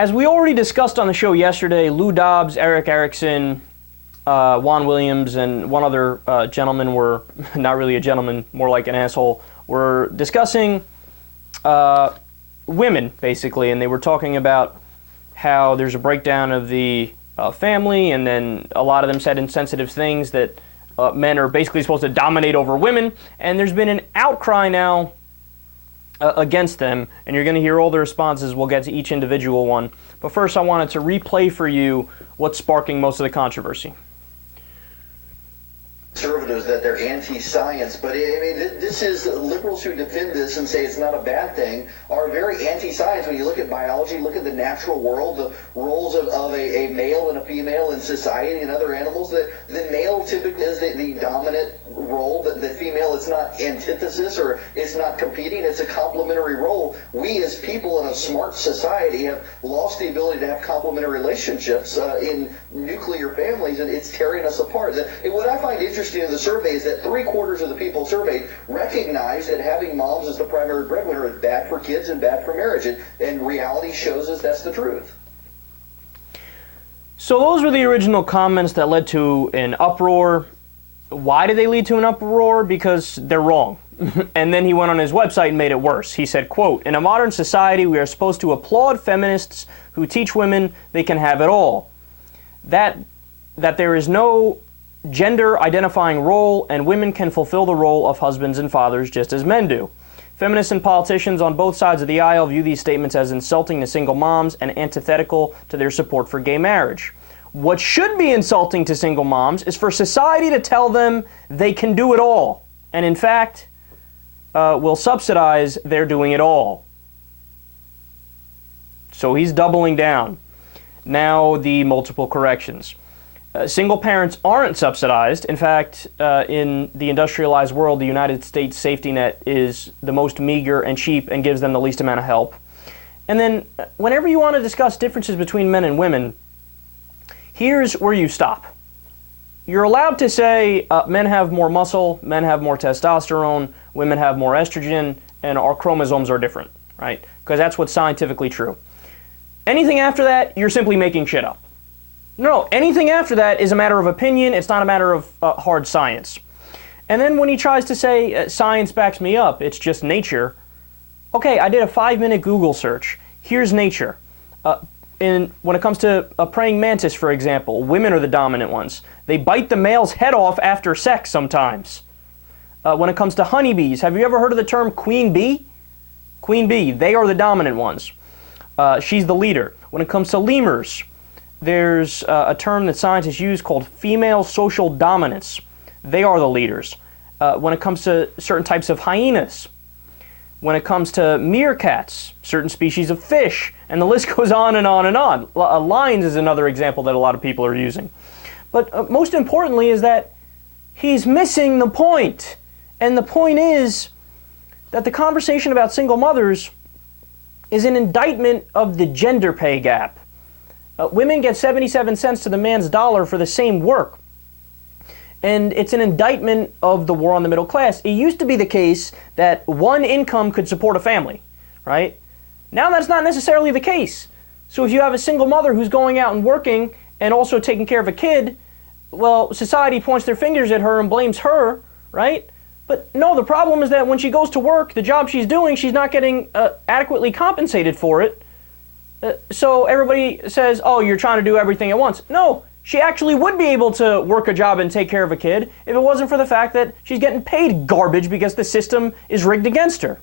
As we already discussed on the show yesterday, Lou Dobbs, Erick Erickson, Juan Williams, and one other gentleman were, not really a gentleman, more like an asshole, were discussing women, basically, and they were talking about how there's a breakdown of the family, and then a lot of them said insensitive things that men are basically supposed to dominate over women, and there's been an outcry now against them, and you're going to hear all the responses. We'll get to each individual one. But first, I wanted to replay for you what's sparking most of the controversy. Conservatives that they're anti-science, but I mean, this is liberals who defend this and say it's not a bad thing are very anti-science. When you look at biology, look at the natural world, the roles of a male and a female in society and other animals. The male typically is the dominant role. The female, it's not antithesis or it's not competing. It's a complementary role. We as people in a smart society have lost the ability to have complementary relationships in nuclear families, and it's tearing us apart. And what I find interesting in the survey is that 3/4 of the people surveyed recognize that having moms as the primary breadwinner is bad for kids and bad for marriage, and reality shows us that's the truth. So those were the original comments that led to an uproar. Why did they lead to an uproar? Because they're wrong. And then he went on his website and made it worse. He said, quote, "In a modern society, we are supposed to applaud feminists who teach women they can have it all. That there is no gender-identifying role, and women can fulfill the role of husbands and fathers just as men do. Feminists and politicians on both sides of the aisle view these statements as insulting to single moms and antithetical to their support for gay marriage. What should be insulting to single moms is for society to tell them they can do it all, and in fact, will subsidize their doing it all." So he's doubling down. Now the multiple corrections. Single parents aren't subsidized. In fact, in the industrialized world, the United States safety net is the most meager and cheap and gives them the least amount of help. And then whenever you want to discuss differences between men and women, here's where you stop. You're allowed to say men have more muscle, men have more testosterone, women have more estrogen, and our chromosomes are different, right? Because that's what's scientifically true. Anything after that, you're simply making shit up. No, anything after that is a matter of opinion. It's not a matter of hard science. And then when he tries to say science backs me up, it's just nature. Okay, I did a 5-minute Google search. Here's nature. When it comes to a praying mantis, for example, women are the dominant ones. They bite the male's head off after sex sometimes. When it comes to honeybees, have you ever heard of the term queen bee? Queen bee, they are the dominant ones. She's the leader. When it comes to lemurs, there's a term that scientists use called female social dominance. They are the leaders. When it comes to certain types of hyenas, when it comes to meerkats, certain species of fish, and the list goes on and on and on. Lions is another example that a lot of people are using. But most importantly is that he's missing the point. And the point is that the conversation about single mothers is an indictment of the gender pay gap. Women get 77 cents to the man's dollar for the same work. And it's an indictment of the war on the middle class. It used to be the case that one income could support a family, right? Now that's not necessarily the case. So if you have a single mother who's going out and working and also taking care of a kid, well, society points their fingers at her and blames her, right? But no, the problem is that when she goes to work, the job she's doing, she's not getting adequately compensated for it. So everybody says, oh, you're trying to do everything at once. No, she actually would be able to work a job and take care of a kid if it wasn't for the fact that she's getting paid garbage because the system is rigged against her.